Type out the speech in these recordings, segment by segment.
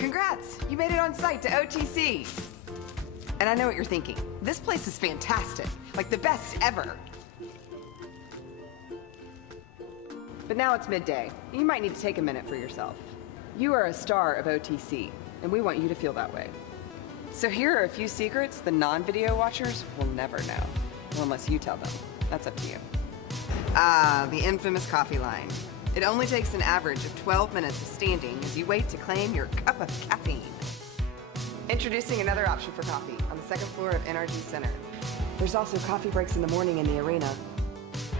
Congrats! You made it on site to OTC. And I know what you're thinking. This place is fantastic, like the best ever. But now it's midday. You might need to take a minute for yourself. You are a star of OTC, and we want you to feel that way. So here are a few secrets the non-video watchers will never know. Well, unless you tell them. That's up to you. Ah, the infamous coffee line. It only takes an average of 12 minutes of standing as you wait to claim your cup of caffeine. Introducing another option for coffee on the second floor of NRG Center. There's also coffee breaks in the morning in the arena.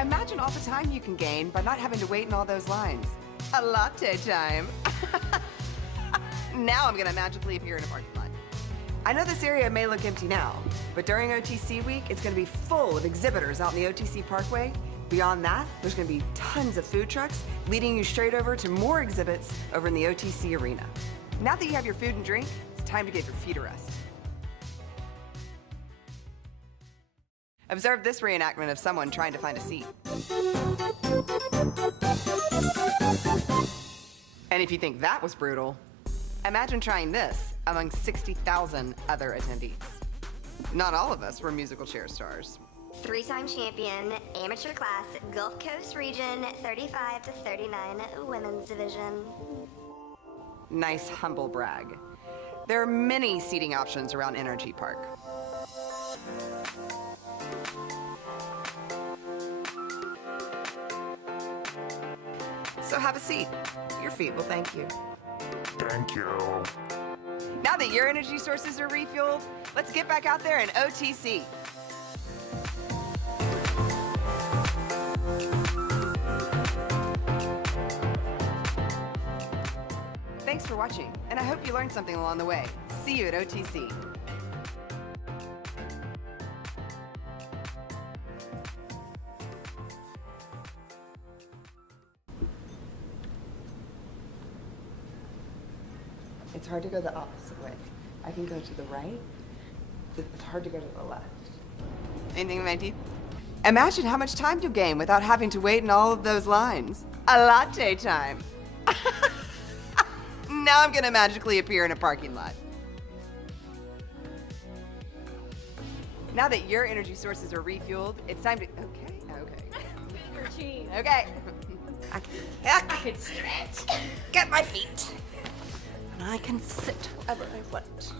Imagine all the time you can gain by not having to wait in all those lines. A latte time. Now I'm gonna magically appear in a parking lot. I know this area may look empty now, but during OTC week, it's gonna be full of exhibitors out in the OTC Parkway. Beyond that, there's gonna be tons of food trucks leading you straight over to more exhibits over in the OTC arena. Now that you have your food and drink, it's time to give your feet a rest. Observe this reenactment of someone trying to find a seat. And if you think that was brutal, imagine trying this among 60,000 other attendees. Not all of us were musical chair stars. Three-time champion, amateur class, Gulf Coast region, 35 to 39 women's division. Nice humble brag. There are many seating options around NRG Park. So have a seat. Your feet will thank you. Thank you. Now that your energy sources are refueled, let's get back out there and OTC. Thanks for watching, and I hope you learned something along the way. See you at OTC. It's hard to go the opposite way. I can go to the right. It's hard to go to the left. Anything in my teeth? Imagine how much time you'll gain without having to wait in all of those lines. A latte time. Now I'm gonna magically appear in a parking lot. Now that your energy sources are refueled, it's time to, okay. I can stretch, get my feet, and I can sit wherever I want.